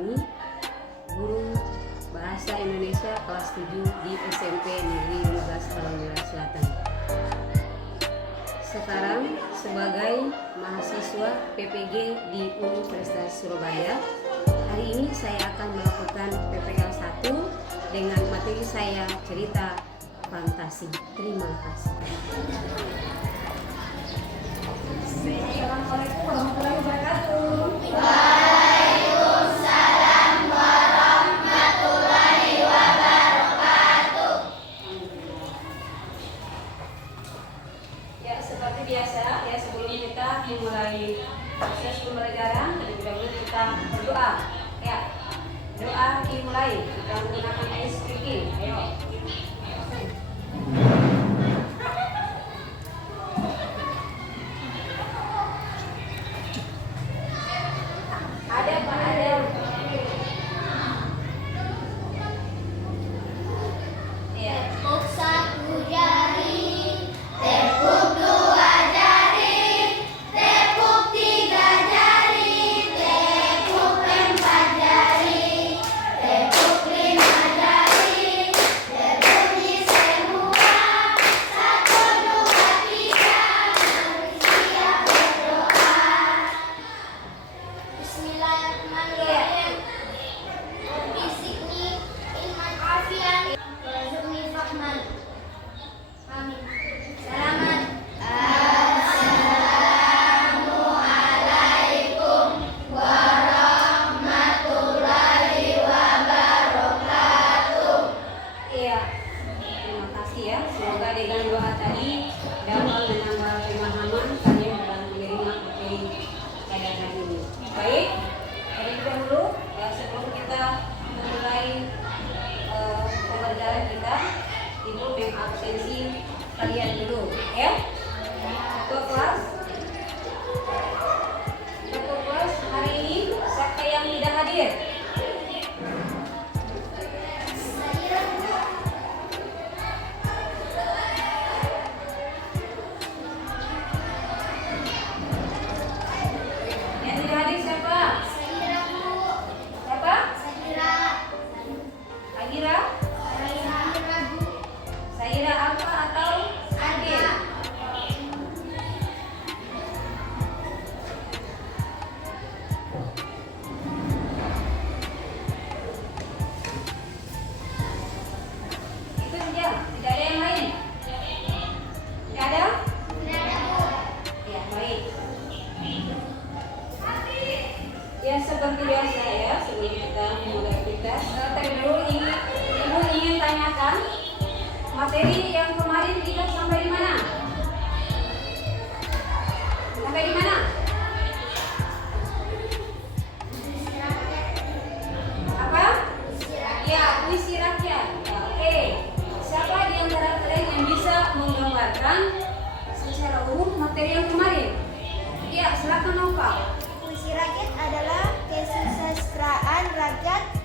Suryani, guru Bahasa Indonesia kelas 7 di SMP Negeri 15 Halmahera Selatan. Sekarang sebagai mahasiswa PPG di Universitas Surabaya, hari ini saya akan melakukan PPL 1 dengan materi saya cerita fantasi. Terima kasih. Assalamualaikum warahmatullahi wabarakatuh. Waalaikumsalam warahmatullahi wabarakatuh. Ya, seperti biasa ya, sebelum kita memulai proses pembelajaran, terlebih dahulu kita berdoa. Ya, doa dimulai. Kita menggunakan ayat speaking. Ayo. Ada Pak Adel. Ya. Tepuk satu jari, tepuk dua jari, tepuk tiga jari, tepuk empat jari, tepuk lima jari, berbunyi semua. Satu, dua, tiga, mari siap berdoa. Bismillahirrahmanirrahim. Rabbi zidni ilman afian warzuqni fahman. Amin. Selamat. Assalamualaikum warahmatullahi wabarakatuh. Iya, terima kasih ya. Semoga dengan doa tadi dapat menambah pemahaman kalian dalam menerima materi pada hari ini. Baik, terlebih dahulu ya, sebelum kita memulai pembelajaran kita, Ibu mengabsensi kalian dulu, ya. Ketua kelas, hari ini siapa yang tidak hadir? Yang tidak hadir siapa? Saya Bu. Siapa? Saya Agira? Bu. Saira Alfa atau Adil? Itu saja, tidak ada yang lain? Tidak ada? Ya, baik. Ya, seperti biasa ya, sebelum kita memulai aktivitas, terlebih dahulu Ibu ingin tanyakan materi yang kemarin kita sampai di mana? Sampai di mana? Apa? Ya, puisi rakyat. Ya, oke. Siapa di antara kalian yang bisa menggambarkan secara umum materi yang kemarin? Ya, silakan Nova. Puisi rakyat adalah kesusastraan rakyat,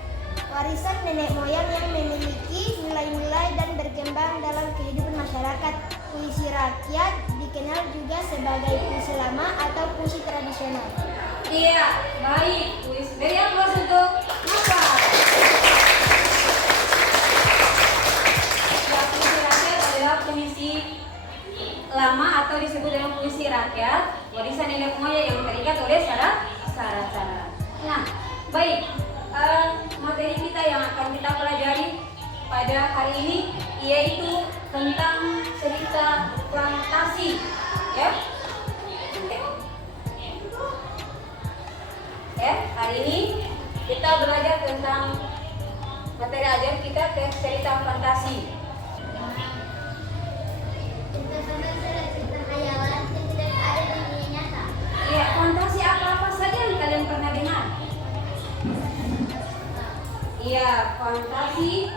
warisan nenek moyang yang memiliki nilai-nilai dan berkembang dalam kehidupan masyarakat. Puisi rakyat dikenal juga sebagai puisi lama atau puisi tradisional. Iya, baik. Puisi. Beri aplaus untuk Nova. Ya, puisi rakyat adalah puisi lama atau disebut dengan puisi rakyat, warisan nenek moyang yang terikat oleh syarat-syarat. Nah, baik. Materi kita yang akan kita pelajari pada hari ini yaitu tentang cerita fantasi, ya. Ya, hari ini kita belajar tentang materi ajar kita cerita fantasi. Cerita fantasi adalah cerita khayalan yang tidak ada di dunia nyata. Ya, fantasi apa saja yang kalian pernah dengar? Iya, fantasi.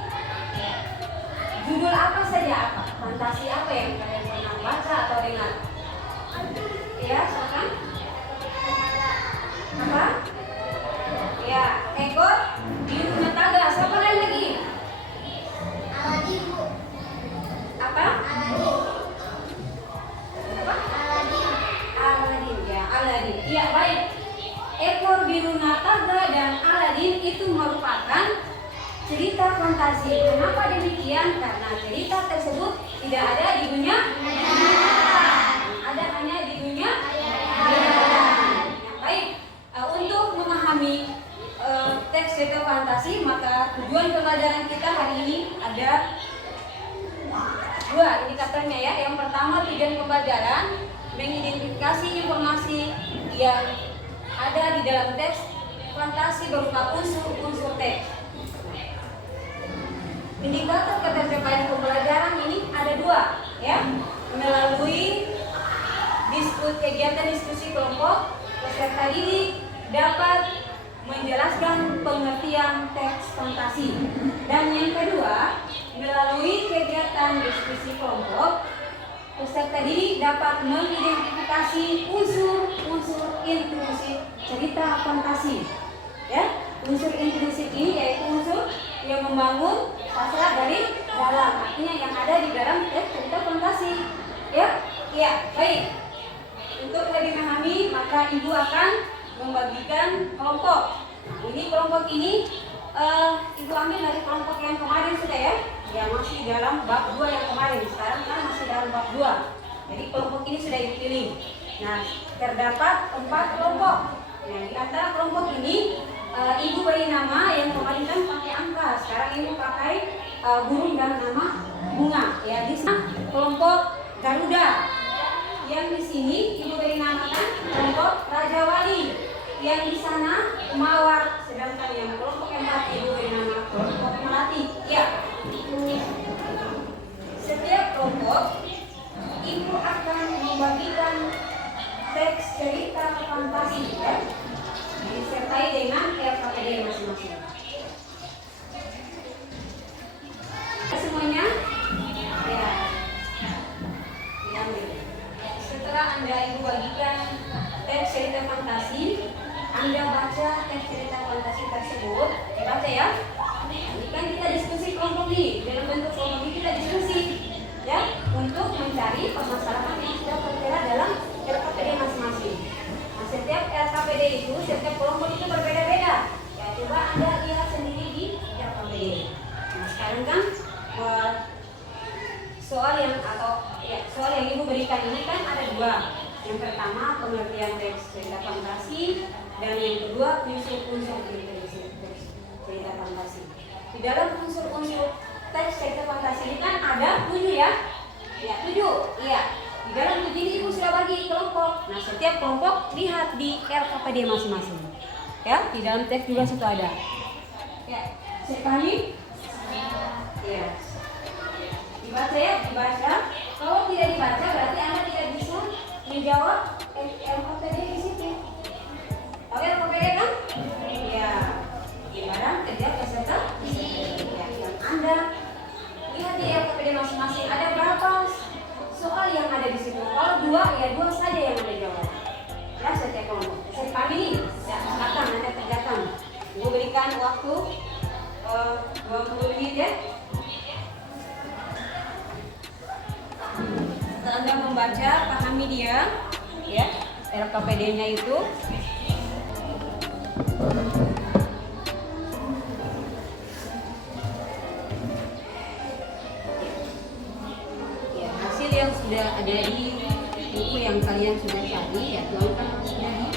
Judul apa saja apa? Fantasi apa yang kalian pernah baca atau dengar? Ya, silakan. Apa? Ya, ekor biru naga. Siapa lain lagi? Aladin, Bu. Apa? Aladin. Apa? Aladin. Aladin. Ya, Aladin. Iya, baik. Ekor biru naga dan Aladin itu fantasi. Kenapa demikian? Karena cerita tersebut tidak ada di dunia ada hanya di dunia baik. Untuk memahami teks cerita fantasi, maka tujuan pembelajaran kita hari ini ada dua indikatornya ya. Yang pertama, tujuan pembelajaran mengidentifikasi informasi yang ada di dalam teks fantasi berupa unsur-unsur teks. Indikator ketercapaian pembelajaran ini ada dua ya, melalui kegiatan diskusi kelompok, peserta didik dapat menjelaskan pengertian teks fantasi. Dan yang kedua, melalui kegiatan diskusi kelompok, peserta didik dapat mengidentifikasi unsur-unsur intrusif cerita fantasi. Ya, unsur intrusif ini yaitu unsur yang membangun pasal dari dalam, artinya yang ada di dalam teks cerita fantasi. Ya, baik. Untuk lebih memahami, maka ibu akan membagikan kelompok. Ini kelompok ini ibu ambil dari kelompok yang kemarin sudah ya. Ya, masih dalam bab 2 yang kemarin. Sekarang kan masih dalam bab 2. Jadi kelompok ini sudah dipilih. Nah, terdapat 4 kelompok. Nah, di antara kelompok ini ibu beri nama, yang kemarin kan pakai angka. Sekarang ibu pakai burung dan nama bunga. Ya, di sana kelompok Garuda. Yang di sini ibu beri nama kan kelompok Raja Wali. Yang di sana Mawar. Sedangkan yang kelompok yang 4 ibu beri nama kelompok Melati. Ya. Setiap kelompok ibu akan membagikan teks cerita fantasi ya, disertai dengan LKPD masing-masing. Semuanya ya, diambil. Setelah Anda ibu bagikan teks cerita fantasi, Anda baca teks cerita fantasi tersebut, dibaca ya. Ini kan kita diskusi kelompok ini, dalam bentuk kelompok ini kita diskusi ya, untuk mencari permasalahan yang sudah tertera dalam LKPD masing-masing. Nah, setiap LKPD itu, setiap kelompok itu berbeda-beda. Ya, coba Anda lihat sendiri di LKPD. Nah, sekarang kan soal yang ibu berikan ini kan ada dua. Yang pertama pengertian teks cerita fantasi, dan yang kedua unsur-unsur cerita fantasi. Di dalam unsur-unsur teks cerita fantasi ini kan ada 7 ya. Ya, 7. Iya. Di dalam 7 ini ibu sudah bagi kelompok. Nah, setiap kelompok lihat di RKPD masing-masing. Ya, di dalam teks juga situ ada. Ya, sekali. Ya. Dibaca ya, dibaca. Kalau tidak dibaca berarti Anda tidak bisa menjawab RKPD di situ. Tahu RKPD kan? Ya. Barang kerja peserta. Ya, yang Anda lihat di LKPD masing-masing ada berapa soal yang ada di situ. Kalau 2 ya 2 saja yang Anda jawab. Ya, setiap kelompok. Saya pahami nih. Ya, silakan Anda kerjakan. Ibu berikan waktu 20 menit ya. Setelah Anda membaca, pahami dia ya, LKPD-nya itu. Yang sudah ada di buku yang kalian sudah cari ya, tuangkan maksudnya di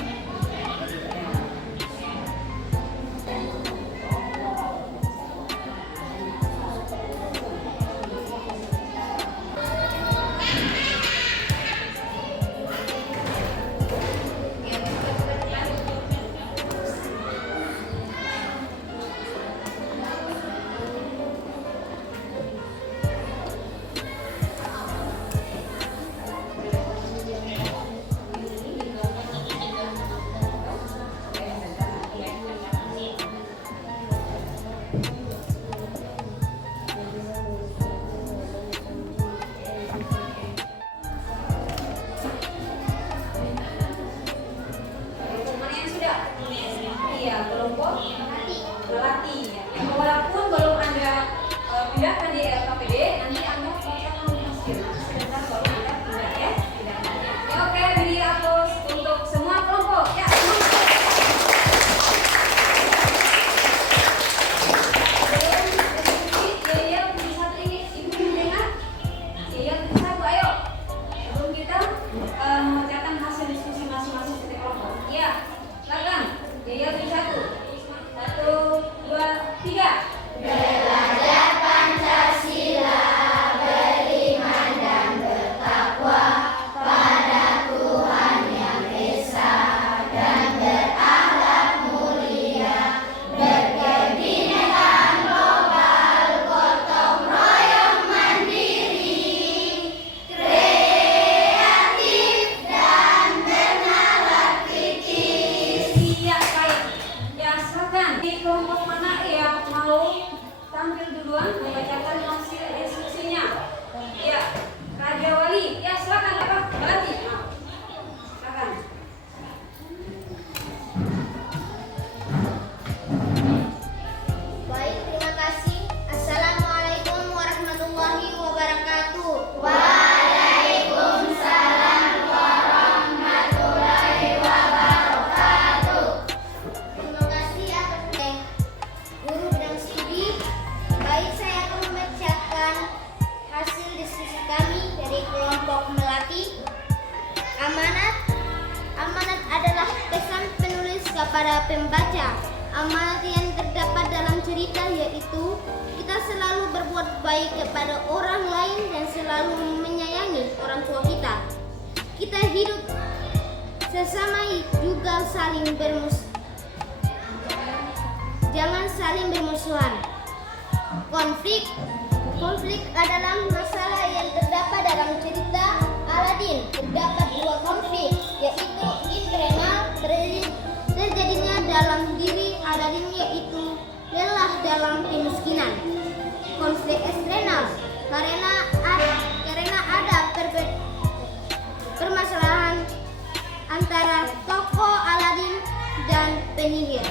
tampil duluan membacakan hasil diskusinya. Ya, Raja Wali. Ya, silakan Bapak Melati. Nah, silakan. Baik, terima kasih. Assalamualaikum warahmatullahi wabarakatuh. Terima kasih atas guru bidang studi. Baik, saya akan membacakan hasil diskusi kami dari kelompok Melati. Amanat. Amanat adalah pesan penulis kepada pembaca. Amanat yang terdapat dalam cerita yaitu kita selalu berbuat baik kepada orang lain dan selalu menyayangi orang tua kita. Kita hidup sesama juga jangan saling bermusuhan. Konflik adalah masalah yang terdapat dalam cerita Aladin. Terdapat dua konflik, yaitu internal terjadinya dalam diri Aladin, yaitu lelah dalam kemiskinan. Konflik eksternal karena ada permasalahan antara tokoh Aladin dan penyihir.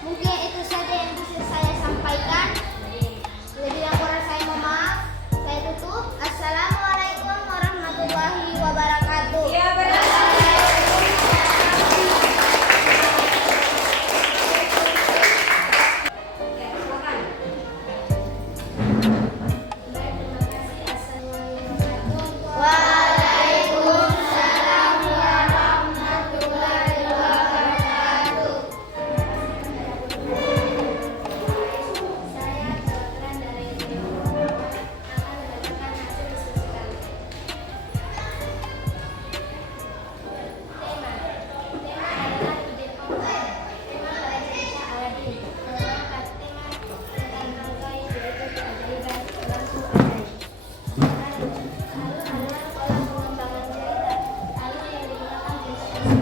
Mungkin itu saja yang bisa saya sampaikan. Lebih yang kurang saya mohon maaf. Saya tutup. Assalamualaikum warahmatullahi wabarakatuh. Ya, benar. Ya, silakan. Baik, terima kasih. Assalamualaikum Waalaikumsalam warahmatullahi wabarakatuh. Saya perwakilan dari akan membacakan hasil diskusi kami. Tema adalah ide pokok. Tema pada cerita Aladin. Mengangkat tema tentang bangkai yaitu keajaiban lampu ajaib. Lalu adalah pola pengembangan cerita. Alur yang digunakan di sini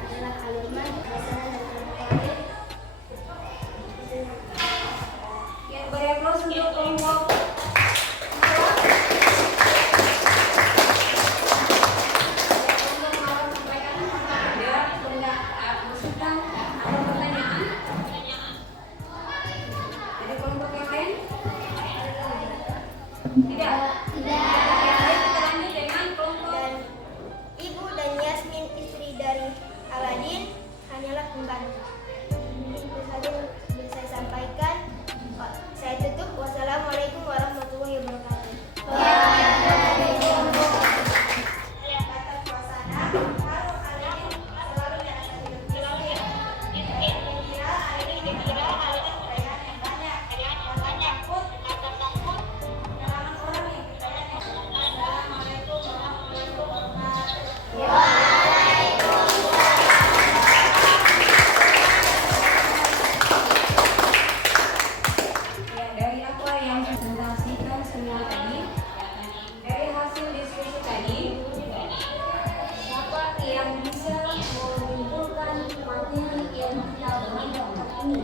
adalah alur mad, pasangan dan kelompok. Ya, beri aplaus untuk kelompok. Ada kelompok yang lain? Tidak. Baik, kita lanjut dengan kelompok. Dan Ibu dan Yasmin, istri dari Aladin, hanyalah pembantu. Itu saja yang bisa saya sampaikan. Saya tutup. Wassalamualaikum warahmatullahi wabarakatuh. Lihat kata suasana. Halo Aladin, selalu merasa hidup gembira. Dikira Aladin kekayaan yang banyak. Rasa takut. Kalangan orang yang bertanya. Assalamualaikum warahmatullahi wabarakatuh. Ya, dari apa yang presentasikan semua tadi, dari hasil diskusi tadi, siapa yang bisa mengumpulkan materi yang kita berikan ini?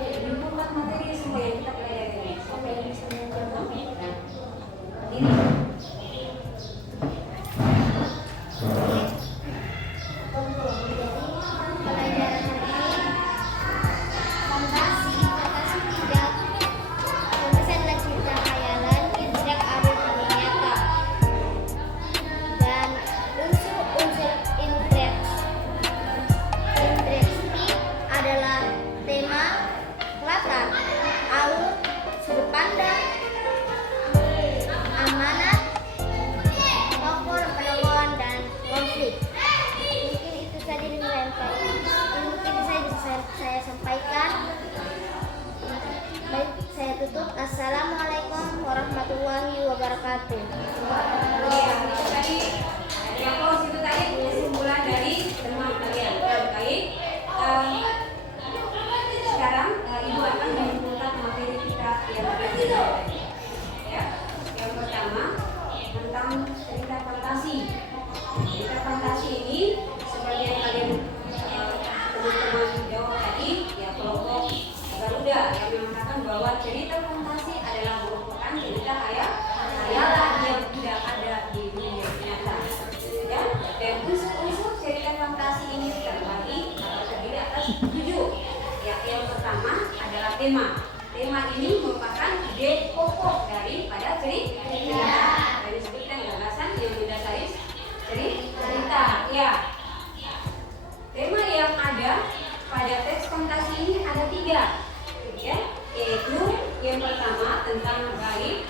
Jadi 4 materi semua yang kita pelajari. Siapa yang bisa mengumpulkan? Ini. Pelajaran hari ini fantasi tidak. Fantasi adalah cerita khayalan yang tidak ada di nyata. Dan unsur-unsur interaksi adalah tema, latar, alur, sudut pandang, amanat, tokoh, penangguhan, dan konflik. Mungkin itu saja yang bisa saya sampaikan. Baik, saya tutup. Assalamualaikum warahmatullahi wabarakatuh. Ya, itu tadi dari aplaus itu tadi kesimpulan dari teman kalian. Baik. Sekarang Ibu akan menyimpulkan materi kita yang pertama. Ya, yang pertama tentang cerita fantasi. Cerita fantasi ini seperti yang kalian teman-teman jawab tadi, ya kelompok yang mengatakan bahwa cerita fantasi adalah merupakan cerita khayalan yang tidak ada di dunia nyata. Ya, dan unsur-unsur cerita fantasi ini terbagi atau terdiri atas 7. Ya, yang pertama adalah tema. Tema ini merupakan ide pokok daripada cerita. Dan disebutkan gagasan yang mendasari cerita. Ya. Tema yang ada pada teks fantasi ini ada 3. Ya, yaitu yang pertama tentang gaib,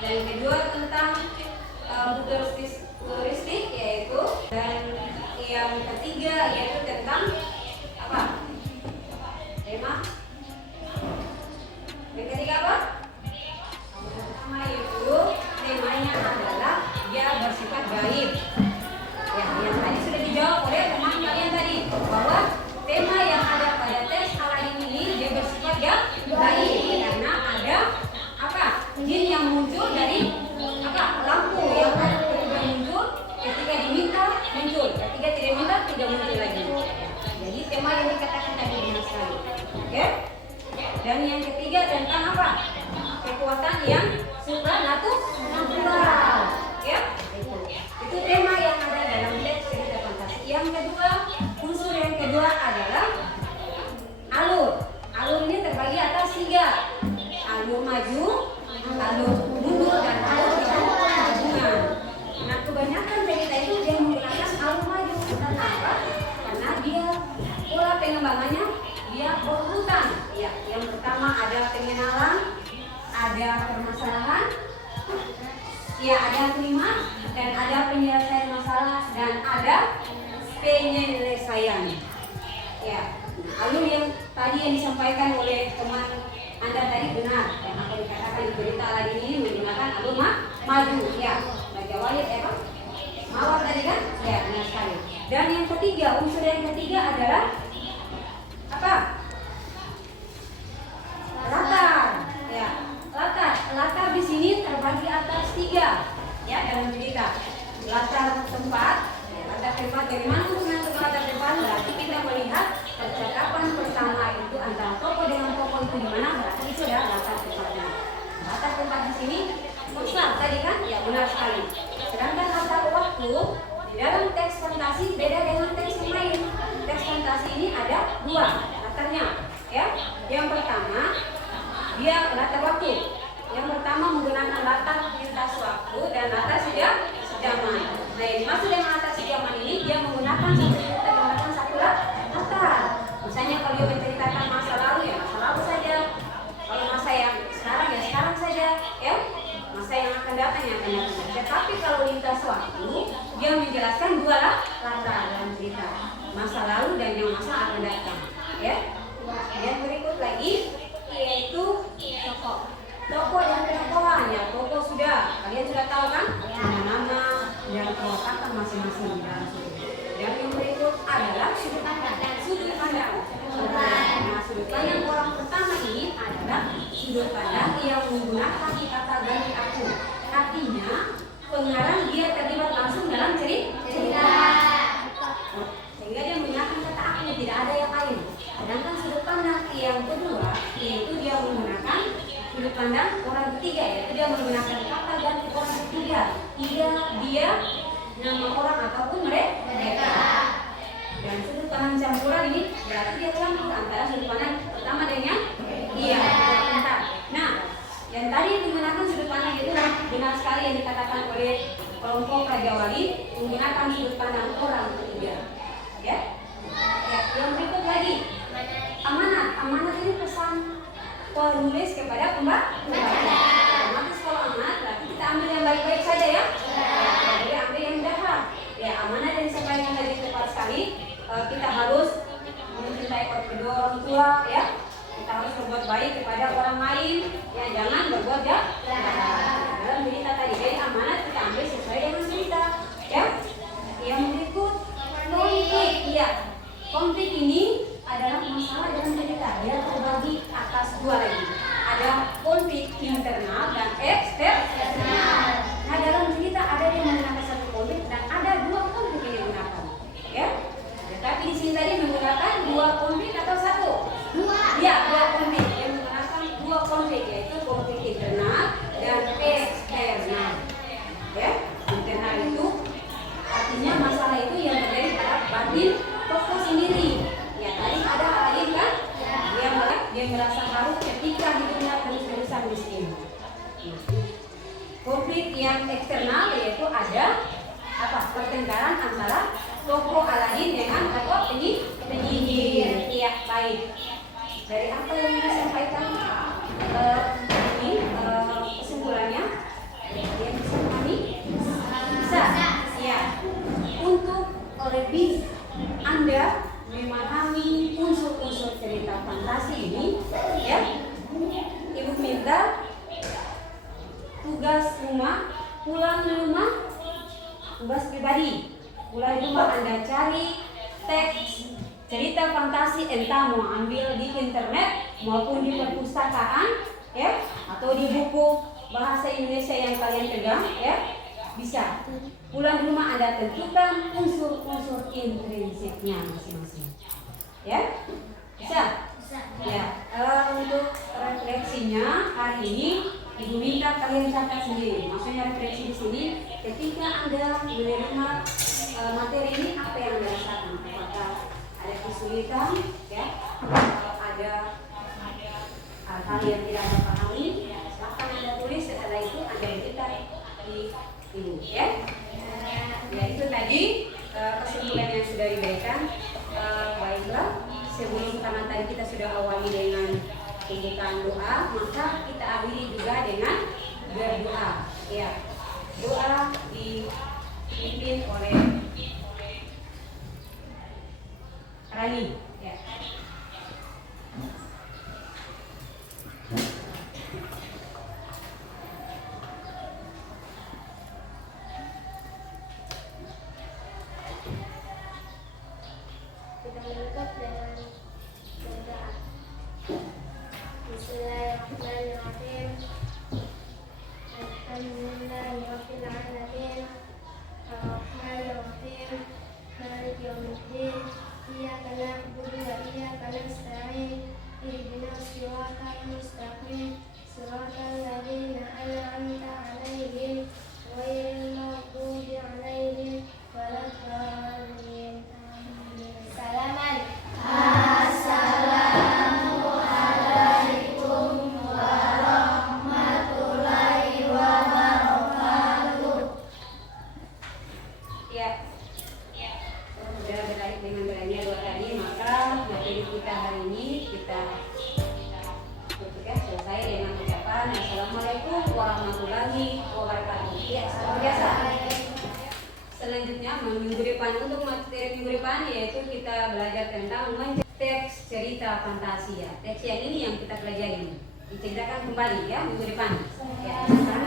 dan yang kedua tentang futuristik yaitu, dan yang ketiga yaitu tentang apa? Tema yang ketiga apa? Yang pertama itu temanya adalah dia bersifat gaib. Ya, yang tadi sudah dijawab oleh teman kalian tadi bahwa tema yang ada pada teks Aladin ini dia bersifat gaib karena ada apa? Jin yang muncul dari apa? Lampu yang ketika muncul, ketika diminta muncul, ketika tidak diminta tidak muncul lagi. Jadi tema yang dikatakan tadi benar sekali. Oke? Dan yang ketiga tentang apa? Kekuatan yang supranatural. Ya? Itu tema yang ada dalam teks cerita fantasi. Yang kedua, unsur yang kedua adalah alur. Alur ini terbagi atas 3. Alur maju, alur mundur, dan alur gabungan. Nah, kebanyakan cerita itu dia menggunakan alur maju. Kenapa? Karena dia pola pengembangannya dia berurutan. Ya, yang pertama ada pengenalan, ada permasalahan, ya ada klimaks, dan ada penyelesaian masalah, dan ada penyelesaian. Ya, alur yang tadi yang disampaikan oleh teman Anda tadi benar. Yang akan dikatakan di cerita Aladin ini menggunakan alur maju. Ya, Raja Walid ya Pak? Mawar tadi kan? Ya, benar sekali. Dan yang ketiga, unsur yang ketiga adalah apa? Latar. Ya, latar di sini terbagi atas 3. Ya, dalam cerita. Latar tempat, latar tempat dari mana untuk menentukan latar tempat? Berarti kita melihat percakapan pertama itu antara tokoh dengan tokoh itu di mana? Berarti itu adalah latar tempatnya. Latar tempat di sini pusat tadi kan? Ya, benar sekali. Sedangkan latar waktu di dalam teks fantasi beda dengan teks yang lain. Teks fantasi ini ada 2 latarnya. Ya, yang pertama dia latar waktu. Yang pertama menggunakan latar lintas waktu dan latar sejaman. Nah, yang dimaksud dengan latar sejaman ini dia menggunakan satu latar. Misalnya kalau dia menceritakan masa lalu ya masa lalu saja. Kalau masa yang sekarang ya sekarang saja. Ya, masa yang akan datang ya akan datang. Tetapi kalau lintas waktu dia menjelaskan 2 latar dalam cerita. Masa lalu dan yang masa akan datang. Ya. Yang berikut lagi yaitu tokoh dan penokohan. Ya, tokoh sudah kalian sudah tahu kan nama dan peletakan masing-masing di dalam situ. Dan yang berikut adalah sudut pandang. Nah, sudut pandang orang pertama ini adalah sudut pandang yang menggunakan kata ganti aku. Artinya pengarang dia terlibat langsung dalam cerita. Sehingga dia menggunakan kata aku, tidak ada yang lain. Sedangkan sudut pandang yang kedua yaitu dia menggunakan sudut pandang orang ketiga, yaitu dia menggunakan kata ganti orang ketiga. Dia nama orang ataupun mereka. Dan sudut pandang campuran ini berarti dia campur antara sudut pandang pertama dengan bentar. Nah, yang tadi menggunakan sudut pandang itu benar sekali yang dikatakan oleh kelompok Raja Walid menggunakan sudut pandang orang ketiga. Ya, yang berikut lagi amanat. Amanat ini pesan penulis kepada pembaca. Otomatis kalau amanat berarti kita ambil yang baik-baik saja ya. Jadi ambil yang jahat. Ya, amanat yang disampaikan tadi tepat sekali. Kita harus mencintai kedua orang tua ya. Kita harus berbuat baik kepada orang lain. Ya, jangan berbuat jahat. Dalam cerita tadi jadi amanat kita ambil sesuai dengan cerita. Ya. Yang berikut konflik. Ya. Konflik ini adalah masalah dalam cerita. Dia terbagi atas 2 lagi. Ada konflik internal dan eksternal. Nah, dalam cerita ada yang menggunakan satu konflik dan ada 2 konflik yang digunakan. Ya. Tetapi di sini tadi menggunakan 2 konflik atau 1? 2. Ya, 2 konflik. Konflik yang eksternal yaitu ada apa? Pertengkaran antara tokoh Aladin dengan tokoh penyihir. Iya, baik. Dari apa yang disampaikan ini kesimpulannya? Yang bisa memahami? Bisa. Ya. Untuk lebih Anda memahami unsur-unsur cerita fantasi ini, ya, Ibu minta tugas rumah, pulang rumah, tugas pribadi. Pulang rumah Anda cari teks cerita fantasi, entah mau ambil di internet maupun di perpustakaan, ya, atau di buku bahasa Indonesia yang kalian pegang, ya, bisa. Pulang rumah Anda tentukan unsur-unsur intrinsiknya masing-masing, ya, bisa. Ya, untuk refleksinya hari ini Ibu minta kalian catat sendiri. Maksudnya refleksi di sini, ketika Anda menerima materi ini, apa yang Anda rasakan? Apakah ada kesulitan, ya? Ada hal-hal yang tidak Anda pahami? Silahkan Anda tulis. Setelah itu Anda bercerita di Ibu, ya? Ya, itu tadi kesimpulan yang sudah diberikan. Baiklah, sebelum karena tadi kita sudah awali dengan pembukaan doa, maka kita akhiri juga dengan berdoa. Ya, doa dipimpin oleh Rani. Ya. Kita menutup dengan berdoa. Bismillahirrahmanirrahim. Alhamdulillahirabbil alamin. Arrahmanirrahim. Maliki yaumiddin. Iyyaka na'budu wa iyyaka nasta'in. Ihdinas siratal mustaqim. Siratal ladzina an'amta 'alaihim ghairil maghdubi 'alaihim waladdallin. Salaman. Assalamualaikum warahmatullahi wabarakatuh. Ya. Sudah berakhir dengan berani doa tadi, maka materi kita hari ini kita tutup, ya, selesai dengan ucapan Assalamualaikum warahmatullahi wabarakatuh. Ya, seperti biasa. Selanjutnya minggu depan, untuk materi minggu depan yaitu kita belajar tentang teks cerita fantasi, ya. Teks yang ini yang kita pelajari diceritakan kembali, ya, minggu depan. Ya, sekarang